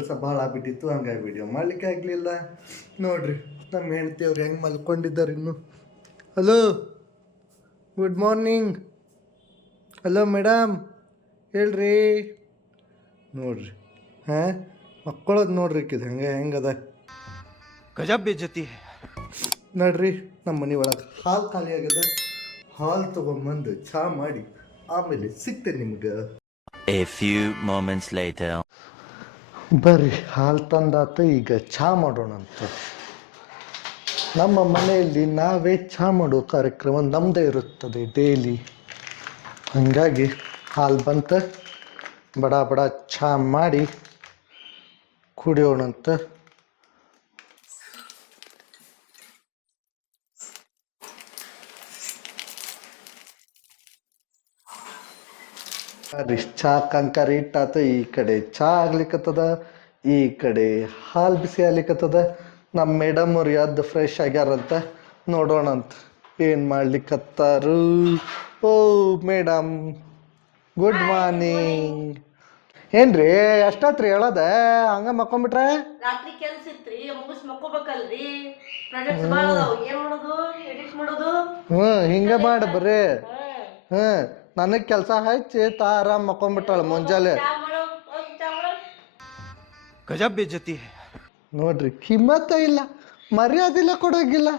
ಕೆಲಸ ಭಾಳ ಆಗ್ಬಿಟ್ಟಿತ್ತು, ಹಂಗಾಗಿ ವಿಡಿಯೋ ಮಾಡಲಿಕ್ಕೆ ಆಗಲಿಲ್ಲ. ನೋಡ್ರಿ ನಮ್ಮ ಹೆಂಡ್ತಿಯವ್ರು ಹೆಂಗೆ ಮಲ್ಕೊಂಡಿದ್ದಾರೆ ಇನ್ನು. Hello, good morning. Hello madam, ಹೇಳ್ರಿ. ನೋಡ್ರಿ ಹಾಂ, ಮಕ್ಕಳದು ನೋಡ್ರಿ ಇದು ಹೆಂಗದ. ಗಜಬ್ ಬೇಜತಿ. ನೋಡ್ರಿ ನಮ್ಮ ಮನೆ ಒಳಗೆ ಹಾಲು ಖಾಲಿ ಆಗ್ಯದ. ಹಾಲು ತೊಗೊಂಬಂದು ಚಹಾ ಮಾಡಿ ಆಮೇಲೆ ಸಿಗ್ತೇನೆ ನಿಮ್ಗೆ. A few moments later. ಬರ್ರಿ, ಹಾಲು ತಂದಾತು, ಈಗ ಚಹಾ ಮಾಡೋಣಂತ. ನಮ್ಮ ಮನೆಯಲ್ಲಿ ನಾವೇ ಚಹಾ ಮಾಡೋ ಕಾರ್ಯಕ್ರಮ ನಮ್ಮದೇ ಇರುತ್ತದೆ ಡೈಲಿ. ಹಾಗಾಗಿ ಹಾಲು ಬಂತ, ಬಡ ಬಡ ಚಹಾ ಮಾಡಿ ಕುಡಿಯೋಣಂತ. ರೀ ಚಹಾ ಕಂಕರ ಇಟ್ಟಾತ. ಈ ಕಡೆ ಚಹಾ ಆಗ್ಲಿಕ್ಕತ್ತದ, ಈ ಕಡೆ ಹಾಲು ಬಿಸಿ ಆಗ್ಲಿಕ್ಕತ್ತದ. ನಮ್ಮ ಮೇಡಮ್ ಅವ್ರು ಎದ್ದು ಫ್ರೆಶ್ ಆಗ್ಯಾರಂತ, ನೋಡೋಣಂತ ಏನು ಮಾಡ್ಲಿಕ್ಕತ್ತಾರು. ಓ ಮೇಡಮ್, ಗುಡ್ ಮಾರ್ನಿಂಗ್. ಏನ್ರಿ ಎಷ್ಟೊತ್ರಿ ಹೇಳೋದ? ಹಂಗ ಮಕ್ಕೊಂಬಿಟ್ರೆ ರಾತ್ರಿ ಕೆಲ್ಸ ಇತ್ರಿ, ಮುಗಿಸ್ ಮಕ್ಕೋಬೇಕಲ್ರಿ. ಪ್ರಾಜೆಕ್ಟ್ಸ್ ಭಾಳ ಅದಾವ, ಏನ್ ಮಾಡೋದು, ಎಡಿಟ್ ಮಾಡೋದು. ಹಿಂಗ ಮಾಡ ಬರ್ರಿ. ನನಗೆ ಕೆಲಸ ಹಚ್ಚಿ ಆರಾಮ್ ಮಕ್ಕೊಂಬಿಟ್ಟಾಳ ಮುಂಜಾನೆ. ಗಜಬ್ ಬೇಜತಿ. ನೋಡ್ರಿ, ಕಿಮ್ಮತ್ತ ಇಲ್ಲ, ಮರ್ಯಾದಿಲ್ಲ, ಕೊಡೋಗಿಲ್ಲ.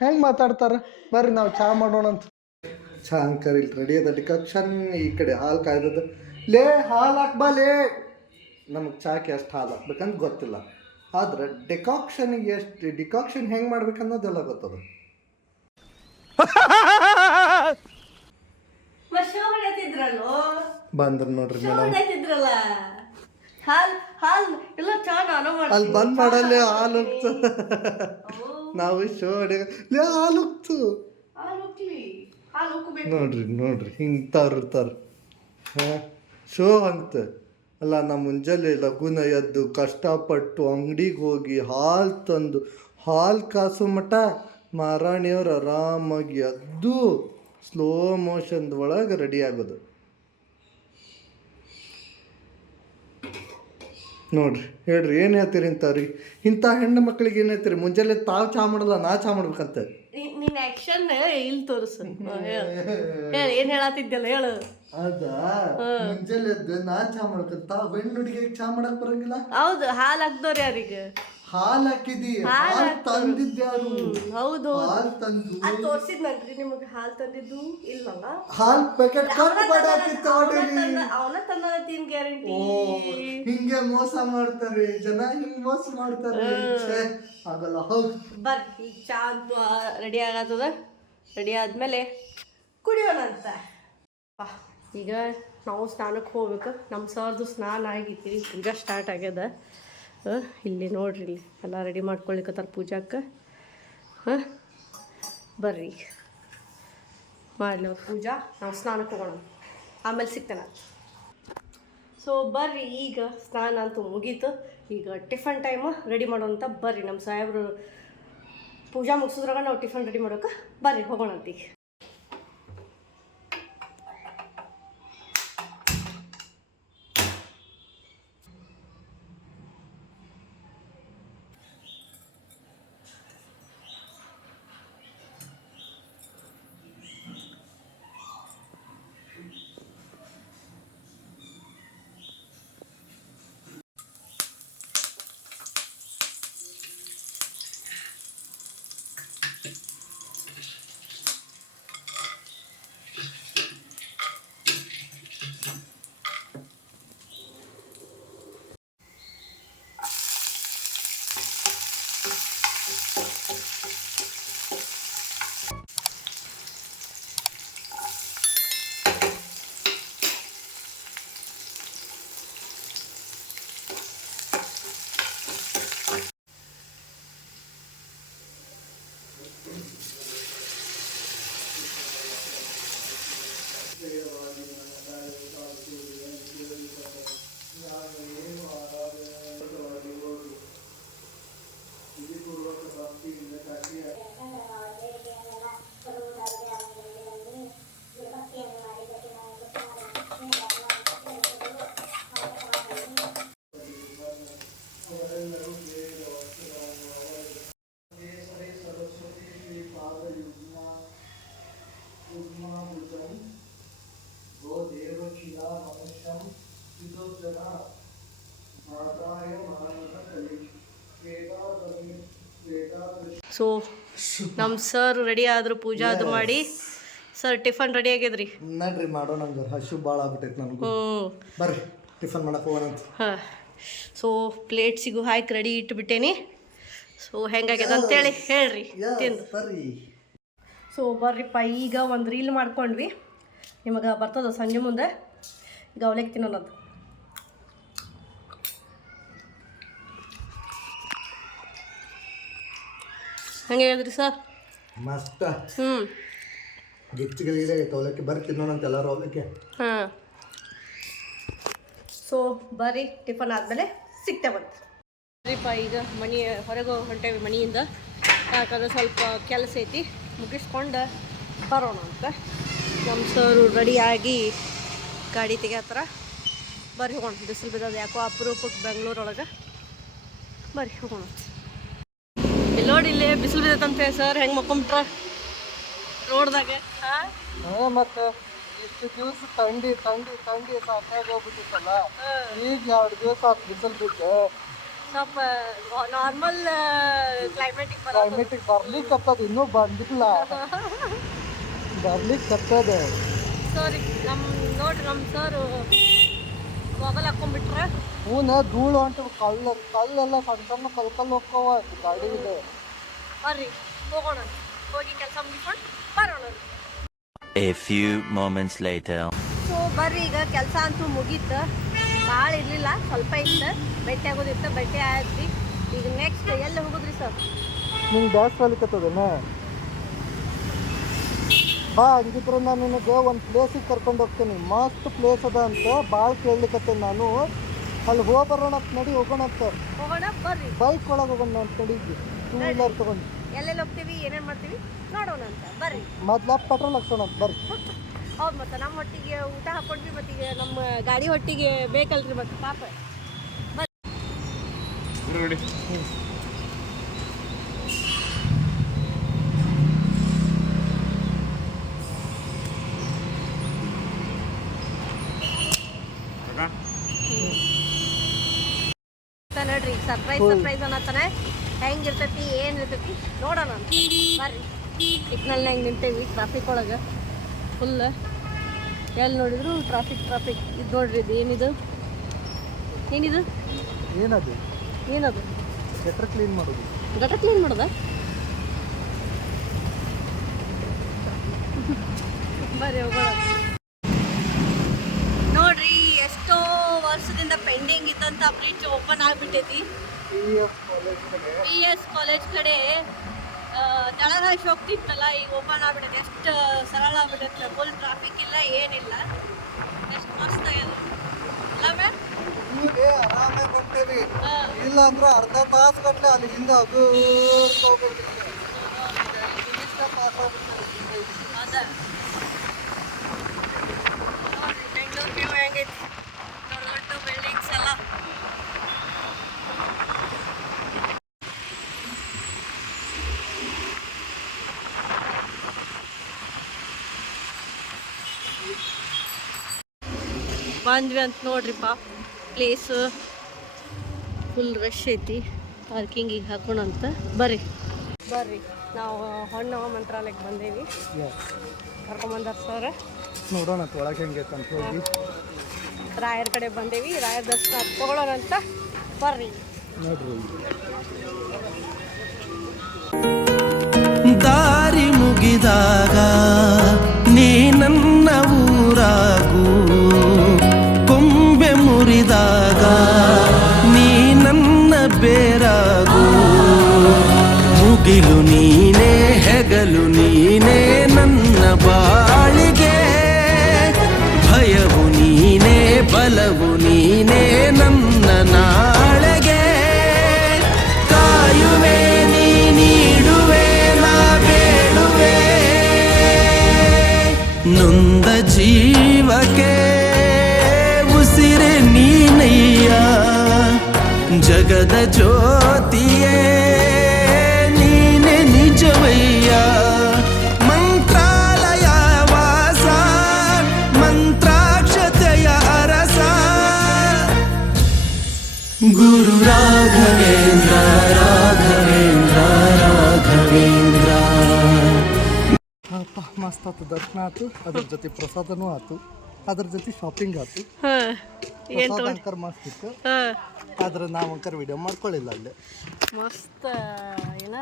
ಹೆಂಗೆ ಮಾತಾಡ್ತಾರ. ಬರ್ರಿ ನಾವು ಚಹಾ ಮಾಡೋಣಂತ. ಚಹಾ ಅಂಕರ್ ಇಲ್ಲಿ ರೆಡಿ ಅದ, ಡಿಕಾಕ್ಷನ್. ಈ ಕಡೆ ಹಾಲು ಕಾಯ್ದದ. ಲೇ ಹಾಲು ಹಾಕ್ಬಾಲೇ. ನಮಗೆ ಚಾಕ್ಕೆ ಎಷ್ಟು ಹಾಲು ಹಾಕ್ಬೇಕಂತ ಗೊತ್ತಿಲ್ಲ, ಆದ್ರೆ ಡಿಕಾಕ್ಷನ್ಗೆ ಎಷ್ಟು ಡಿಕಾಕ್ಷನ್ ಹೆಂಗೆ ಮಾಡ್ಬೇಕನ್ನೋದೆಲ್ಲ ಗೊತ್ತದ. ಬಂದ್ರ ನೋಡ್ರಿ ಮೇಡಮ್, ಅಲ್ಲಿ ಬಂದ್ ಮಾಡಲ್ಲ ಹಾಲು ಹೋಗ್ತು. ನಾವು ಶೋ ಲೇ ಹಾಲು ಹೋಗ್ತು. ನೋಡ್ರಿ ನೋಡ್ರಿ ಹಿಂಗ್ತಾವ್ರು ಇರ್ತಾರ. ಶೋ ಅಂತ ಅಲ್ಲ, ನಮ್ಮ ಮುಂಜಾನೆ ಲಘುನ ಎದ್ದು ಕಷ್ಟಪಟ್ಟು ಅಂಗಡಿಗೆ ಹೋಗಿ ಹಾಲು ತಂದು ಹಾಲು ಕಾಸು ಮಠ ಮಾರಾಣಿಯವ್ರು ಆರಾಮಾಗಿ ಎದ್ದು ಸ್ಲೋ ಮೋಷನ್ದ ಒಳಗೆ ರೆಡಿ ಆಗೋದು. ನೋಡ್ರಿ, ಹೇಳ್ರಿ ಏನು ಹೇಳ್ತೀರಿ ಇಂಥವ್ರಿಗೆ? ಇಂಥ ಹೆಣ್ಣು ಮಕ್ಕಳಿಗೆ ಏನು ಹೇಳ್ತೀರಿ? ಮುಂಜಾನೆ ತಾವು ಚಹಾ ಮಾಡಲ್ಲ, ನಾ ಚಹಾ ಮಾಡ್ಬೇಕಂತ. ನಿನ್ನ ಆಕ್ಷನ್ ಇಲ್ಲಿ ತೋರಿಸು. ಹೇಳಿ, ಏನು ಹೇಳತ್ತಿದ್ದಲ್ಲ ಹೇಳು. ಅದಾ, ಮುಂಜಾನೆ ಎದ್ದು ನಾ ಚಹಾ ಮಾಡ್ಕಂತ ಹೆಣ್ಣು ಹುಡುಗಿಗೆ ಚಹಾ ಮಾಡಕ್ ಬರಂಗಿಲ್ಲ. ಹೌದು, ಹಾಲು ಹಾಕ್ದವ್ರು ಯಾರಿಗೆ? ಹಾಲು ಹಾಕಿದಿ, ಹಾಲು ತಂದಿದ್ಯಾರು? ಹೌದು, ಹಾಲು ತಂದು ಅದು ತೋರಿಸಿದ್ನಲ್ರಿ ನಿಮಗೆ. ಹಾಲು ತಂದಿದ್ದು ಇಲ್ಲಲ್ಲ, ಹಾಲು ಪ್ಯಾಕೆಟ್ ಕಟ್ ಮಾಡಿ ಹಾಕಿತ್ತು. ಅವನ ತಂದ ತಿನ್ ಗ್ಯಾರಂಟಿ. ಹಿಂಗೆ ಮೋಸ ಮಾಡ್ತಾರೆ ಜನ, ಹಿಂಗೆ ಮೋಸ ಮಾಡ್ತಾರೆ. ಆಗಲ್ಲ, ಹೌದು. ಬರ್ರಿ, ಚಾ ಅಂತೂ ರೆಡಿ ಆಗತ್ತದ. ರೆಡಿ ಆದ್ಮೇಲೆ ಕುಡಿಯೋಣ ಅಂತ. ಈಗ ನಾವು ಸ್ನಾನಕ್ಕೆ ಹೋಗ್ಬೇಕು. ನಮ್ಮ ಸರ್ದು ಸ್ನಾನ ಆಗೈತಿ, ಪೂಜಾ ಸ್ಟಾರ್ಟ್ ಆಗ್ಯದ. ಇಲ್ಲಿ ನೋಡ್ರಿ, ಇಲ್ಲಿ ಎಲ್ಲ ರೆಡಿ ಮಾಡ್ಕೊಳಿಕತ್ತಾರ ಪೂಜಾಕ್ಕೆ. ಬರ್ರಿ ಮಾಡಲಿ ಪೂಜಾ, ನಾವು ಸ್ನಾನಕ್ಕೆ ಹೋಗೋಣ, ಆಮೇಲೆ ಸಿಗ್ತೇನೆ. ಸೊ ಬರ್ರಿ, ಈಗ ಸ್ನಾನ ಅಂತೂ ಮುಗೀತು. ಈಗ ಟಿಫನ್ ಟೈಮ್ ರೆಡಿ ಮಾಡೋಂತ. ಬರ್ರಿ, ನಮ್ಮ ಸಾಹೇಬ್ರು ಪೂಜಾ ಮುಗಿಸಿದ್ರಾಗ ನಾವು ಟಿಫನ್ ರೆಡಿ ಮಾಡೋಕೆ ಬರ್ರಿ ಹೋಗೋಣಂತ. ಈಗ ಸೊ ನಮ್ಮ ಸರ್ ರೆಡಿ ಆದರು, ಪೂಜಾ ಅದು ಮಾಡಿ. ಸರ್ ಟಿಫನ್ ರೆಡಿ ಆಗ್ಯದ್ರಿ. ನಡ್ರಿ ಮಾಡೋಣ, ನಂಗೆ ಹಸು ಭಾಳ ಆಗ್ಬಿಟ್ಟೈತೆ ನನಗೂ. ಬರ್ರಿ ಟಿಫನ್ ಮಾಡಕ್ಕೆ ಹೋಗೋಣ ಅಂತ. ಹಾಂ, ಸೊ ಪ್ಲೇಟ್ಸಿಗೂ ಹಾಕಿ ರೆಡಿ ಇಟ್ಬಿಟ್ಟೇನಿ. ಸೊ ಹೆಂಗಾಗ್ಯದ ಅಂತೇಳಿ ಹೇಳ್ರಿ ತಿಂದು. ಬರ್ರಿ. ಸೊ ಬರ್ರಿಪ್ಪ, ಈಗ ಒಂದು ರೀಲ್ ಮಾಡ್ಕೊಂಡ್ವಿ, ನಿಮಗೆ ಬರ್ತದ ಸಂಜೆ ಮುಂದೆ. ಈಗ ಅವಲೇಕ್ ತಿನ್ನೋಣದು. ಹೆಂಗಾಗ್ಯದ್ರಿ ಸರ್? ಮಸ್ತ. ಗಿಚ್ಚಿಗಳಿಗೆ ಅವಲಕ್ಕಿ ಬರ್ರಿ ತಿನ್ನೋಣ ಅಂತ ಎಲ್ಲರೂ ಅವಲಕ್ಕಿ. ಹಾಂ, ಸೊ ಬರ್ರಿ ಟಿಫನ್ ಆದಮೇಲೆ ಸಿಗ್ತೇ ಬಂತು. ಸರಿಪ್ಪ, ಈಗ ಮನೆ ಹೊರಗೆ ಹೊಂಟೇವಿ ಮನೆಯಿಂದ. ಯಾಕಂದ್ರೆ ಸ್ವಲ್ಪ ಕೆಲಸ ಐತಿ, ಮುಗಿಸ್ಕೊಂಡು ಬರೋಣ ಅಂತ. ನಮ್ಮ ಸರು ರೆಡಿಯಾಗಿ ಗಾಡಿ ತೆಗ್ಯಾತಾರ. ಬರ್ರಿ ಹೋಗೋಣ. ಬಿಸಿಲು ಬಿದ್ದದ ಯಾಕೋ ಅಪರೂಪಕ್ಕೆ ಬೆಂಗಳೂರೊಳಗೆ. ಬರ್ರಿ ಹೋಗೋಣ. ಇಲ್ಲಿ ನೋಡಿ, ಇಲ್ಲೇ ಬಿಸಿಲು ಬಿದ್ದೈತಂತೆ. ಸರ್ ಹೆಂಗೆ ಮಕ್ಕೊಂಬಿಟ್ರ ರೋಡ್ದಾಗ. ಹಾಂ, ಮತ್ತೆ ಇಷ್ಟು ದಿವಸ ಥಂಡಿ ಥಂಡಿ ಥಂಡಿ ಸಾಕಾಗಿ ಹೋಗ್ಬಿಟ್ಟಿತ್ತಲ್ಲ, ಈಗ 2 ದಿವಸ ಬಿಸಿಲು ಬಿಟ್ಟು ಸ್ವಲ್ಪ ನಾರ್ಮಲ್ ಕ್ಲೈಮೇಟಿಗೆ ಬರ್ಲಿಕ್ಕತ್ತದ. ಇನ್ನೂ ಬಂದಿಲ್ಲ, ಬರ್ಲಿಕ್ಕತ್ತದ. ಸರಿ, ನೋಡ್ರಿ ನಮ್ಮ ಸರ್ ಮೊಬೈಲ್ ಹಾಕೊಂಡ್ಬಿಟ್ರೆ. ಹೂನ ಧೂಳು ಅಂಟ ಕಲ್ಲೆಲ್ಲ ಸಣ್ಣ ಸಣ್ಣ ಕಲ್ಕಲ್ ಹೋಗ್ತಾವ ಗಾಡಿಗೆ. ಬರ್ರಿ ಹೋಗೋಣ, ಹೋಗಿ ಕೆಲಸ ಮುಗಿಸ್ಕೊಂಡು ಬರೋಣ. A few moments later. So ಬರ್ರಿ, ಈಗ ಕೆಲಸ ಅಂತೂ ಮುಗೀತು. ಭಾಳ ಇರಲಿಲ್ಲ, ಸ್ವಲ್ಪ ಇತ್ತು. ಭೇಟಿ ಆಗೋದಿತ್ತು, ಭೇಟಿ ಆದ್ವಿ. ಈಗ ನೆಕ್ಸ್ಟ್ ಎಲ್ಲಿ ಹೋಗುದ್ರಿ ಸರ್? ನಿಂಗೆ ಬ್ಯಾಸ್ ಆಗ್ಲಿಕ್ಕತ್ತದೇನ? ಬಾ, ಹಂಗಿದ್ರೆ ನಾನು ನಿನಗೆ ಒಂದು ಪ್ಲೇಸಿಗೆ ಕರ್ಕೊಂಡು ಹೋಗ್ತೀನಿ. ಮಸ್ತ್ ಪ್ಲೇಸ್ ಅದ ಅಂತ ಭಾಳ ಕೇಳಲಿಕ್ಕತ್ತೇನೆ ನಾನು. ಅಲ್ಲಿ ಹೋಗ್ಬರೋಣ ಅಂತ, ನಡಿ ಹೋಗೋಣ ಅಂತ. ಹೋಗೋಣ ಬರ್ರಿ. ಬೈಕ್ ಒಳಗೆ ಹೋಗೋಣ ಅಂತ ನಡಿ, 2 ವೀಲರ್ ತೊಗೊಂಡು. ಎಲ್ಲೆಲ್ಲಿ ಹೋಗ್ತೀವಿ, ಏನೇನು ಮಾಡ್ತೀವಿ ನೋಡೋಣ ಅಂತ. ಬರ್ರಿ. ಮೊದ್ಲು ಪೆಟ್ರೋಲ್ ಹಾಕ್ಸೋಣ ಅಂತ ಬರ್ರಿ. ಹೌದು, ಮತ್ತು ನಮ್ಮ ಹೊಟ್ಟಿಗೆ ಊಟ ಹಾಕ್ಕೊಂಡ್ವಿ, ಮತ್ತು ಈಗ ನಮ್ಮ ಗಾಡಿ ಹೊಟ್ಟಿಗೆ ಬೇಕಲ್ರಿ ಮತ್ತು ಪಾಪ. ಬರ್ರಿ. ನೋಡ್ರಿ, ಸರ್ಪ್ರೈಸ್ ಅನ್ನತ್ತಾನೆ. ಹೆಂಗಿರ್ತೈತಿ, ಏನಿರ್ತೈತಿ ನೋಡೋಣ ಅಂತ. ಬರ್ರಿ. ಸಿಗ್ನಲ್ ಹೆಂಗೆ ನಿಂತೇವಿ ಟ್ರಾಫಿಕ್ ಒಳಗೆ ಫುಲ್. ಎಲ್ಲಿ ನೋಡಿದ್ರು ಟ್ರಾಫಿಕ್. ಇದು ನೋಡ್ರಿ, ಇದು ಏನಿದು ಏನದು? ಗಟ್ರ ಕ್ಲೀನ್ ಮಾಡೋದು. ಗಟ್ರ ಕ್ಲೀನ್ ಮಾಡೋದ? ಬರ್ರಿ ಹೋಗೋಣ. ನೋಡ್ರಿ, ಎಷ್ಟೋ ವರ್ಷದಿಂದ ಪೆಂಡಿಂಗ್ ಇದ್ದಂಥ ಬ್ರಿಡ್ಜ್ ಓಪನ್ ಆಗಿಬಿಟ್ಟೈತಿ. PS ಕಾಲೇಜ್ ಕಡೆ ತೆಳಗಾಶ್ ಹೋಗ್ತಿತ್ತಲ್ಲ, ಈಗ ಓಪನ್ ಆಗ್ಬಿಟ್ಟೈತೆ. ಎಷ್ಟು ಸರಳ ಆಗ್ಬಿಟ್ಟೈತೆ, ಫುಲ್ ಟ್ರಾಫಿಕ್ ಇಲ್ಲ, ಏನಿಲ್ಲ. ಎಷ್ಟು ಮಸ್ತ್ ಆಗ್ಯದ ಅಲ್ಲ ಮ್ಯಾಮ್? ಈಗ ಆರಾಮಾಗಿ ಹೊಂಟೇವಿ. ಇಲ್ಲ ಅಂದ್ರೆ ಅರ್ಧ ತಾಸು ಗಟ್ಟಲೆ ಅಲ್ಲಿ ಹಿಂದೆ ಅದು ಅದ ನೋಡ್ರಿ, ಬೆಂಗಳೂರು ವ್ಯೂ ಹೆಂಗೈತಿ. ದೊಡ್ಡ ಬಿಲ್ಡಿಂಗ್ಸ್ ಎಲ್ಲ. ಬಂದ್ವಿ ಅಂತ ನೋಡ್ರಿಪ್ಪ. ಪ್ಲೇಸು ಫುಲ್ ರಶ್ ಐತಿ. ಪಾರ್ಕಿಂಗಿಗೆ ಹಾಕೋಣ ಅಂತ. ಬರ್ರಿ ನಾವು ಹೊನ್ನ ಮಂತ್ರಾಲಯಕ್ಕೆ ಬಂದೇವಿ. ಕರ್ಕೊಂಬಂದಾರ ಸರ್. ನೋಡೋಣ ಒಳಗೆ ಹೆಂಗೈತೆ ಅಂತ ಹೋಗಿ. ರಾಯರ ಕಡೆ ಬಂದೇವಿ, ರಾಯರ ದರ್ಶನ ತಗೊಳ್ಳೋಣ ಅಂತ. ಬರ್ರಿ ನೋಡ್ರಿ. ದಾರಿ ಮುಗಿದಾಗ ನೀ ನನ್ನ ಊರಾಗು, ಕೊಂಬೆ ಮುರಿದಾಗ ನೀ ನನ್ನ ಬೇರಾಗು. ಮುಗಿಲು ನೀನೇ, ಹೆಗಲು ನೀನೇ ನನ್ನ ಬಾಳಿಗೆ. ಭಯವು ನೀನೇ, ಬಲವು ನೀನೇ ನನ್ನ ನಾಳೆಗೆ. ಕಾಯುವೆ ನೀ, ನೀಡುವೆ ನಾ ಬೇಡುವೆ. ನೊಂದ ಜೀವಕ್ಕೆ ಉಸಿರೆ ನೀನಯ್ಯ. ಜಗದ ಜ್ಯೋತಿಯೇ ನೀನೆ ನಿಜವಯ್ಯ. ಮಂತ್ರಾಲಯ ವಾಸ, ಮಂತ್ರಾಕ್ಷತೆಯ ಅರಸ. ಗುರು ರಾಘವೇಂದ್ರ ರಾಘವೇಂದ್ರ ರಾಘವೇಂದ್ರ. ಮಸ್ತ್ ಆತು, ದರ್ಶನ ಆತು, ಅದ್ರ ಜೊತೆ ಪ್ರಸಾದನೂ ಆತು, ಅದ್ರ ಜೊತೆ ಶಾಪಿಂಗ್ ಆತು. ಹಾಂ ಏನು ಪ್ರಸಾದ ಅಂಕರ್ ಮಸ್ತ್ ಇತ್ತು, ಹಾಂ ಆದ್ರೆ ನಾವು ಅಂಕರ್ ವಿಡಿಯೋ ಮಾಡ್ಕೊಳ್ಳಿಲ್ಲ ಅಲ್ಲಿ. ಮಸ್ತ್ ಏನ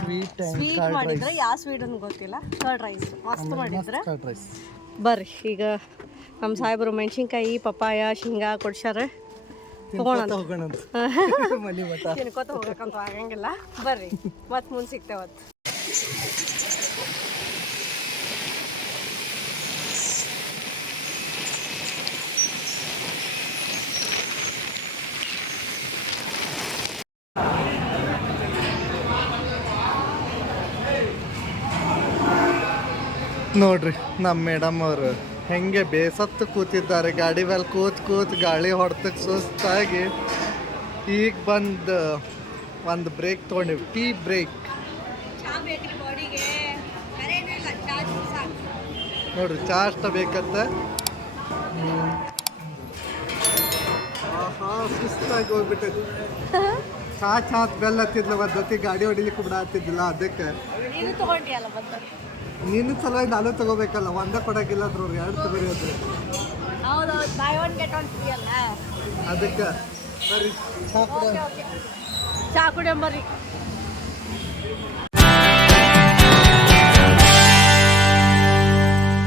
ಸ್ವೀಟ್ ಸ್ವೀಟ್ ಮಾಡಿದ್ರೆ ಯಾವ ಸ್ವೀಟ್ ಅಂತ ಗೊತ್ತಿಲ್ಲ, ಕರ್ಡ್ ರೈಸ್ ಮಸ್ತ್ ಮಾಡಿದ್ರೆ. Curd rice. ಬರ್ರಿ ಈಗ ನಮ್ಮ ಸಾಹೇಬರು ಮೆಣಸಿನ್ಕಾಯಿ ಪಪ್ಪಾಯ ಶೇಂಗಾ ಕೊಡ್ಸ್ಯಾರ, ತಗೋಣ ಹೋಗೋಣ ಅಂತ ಮನಿ ಮಠ. ತಿನ್ಕೋತ ಹೋಗ್ಬೇಕಂತ ಆಗಂಗಿಲ್ಲ. ಬರ್ರಿ ಮತ್ತೆ ಮುಂದೆ ಸಿಗ್ತೇವತ್ತು. ನೋಡ್ರಿ ನಮ್ಮ ಮೇಡಮ್ ಅವರು ಹೆಂಗೆ ಬೇಸತ್ತು ಕೂತಿದ್ದಾರೆ ಗಾಡಿ ಮೇಲೆ ಕೂತ್ ಗಾಳಿ ಹೊಡ್ತಕ್ಕೆ ಸುಸ್ತಾಗಿ. ಈಗ ಬಂದು ಒಂದು ಬ್ರೇಕ್ ತೊಗೊಂಡಿವಿ, ಟೀ ಬ್ರೇಕ್. ನೋಡ್ರಿ ಚಾ ಅಷ್ಟ ಬೇಕಂತ. ಸುಸ್ತಾಗಿ ಹೋಗ್ಬಿಟ್ಟೈತಿ. ಚಾ ಅಂತ ಬೆಲ್ಲ ಹತ್ತಿದ್ಲ, ಒಂದು ಜೊತೆ ಗಾಡಿ ಹೊಡಿಲಿಕ್ಕೆ ಬಿಡ ಹತ್ತಿದ್ದಿಲ್ಲ. ಅದಕ್ಕೆ ನೀನು ತಗೊಂಡಿಯಲ್ಲ ಬಂದ. ನೀನು ಸಲುವಾಗಿ ನಾನು ತಗೋಬೇಕಲ್ಲ, ಒಂದೇ ಕೊಡೋಕ್ಕಿಲ್ಲ ಅದ್ರ ಎರಡು ತಗೋರಿ ಅದ್ರ. ಹೌದೌದು, by one get one free ಅಲ್ಲ. ಅದಕ್ಕೆ ಬರ್ರಿ ಚಾ ಕುಡಿಯೋಣ. ಚಾ ಕುಡಿಯಂಬರ್ರಿ.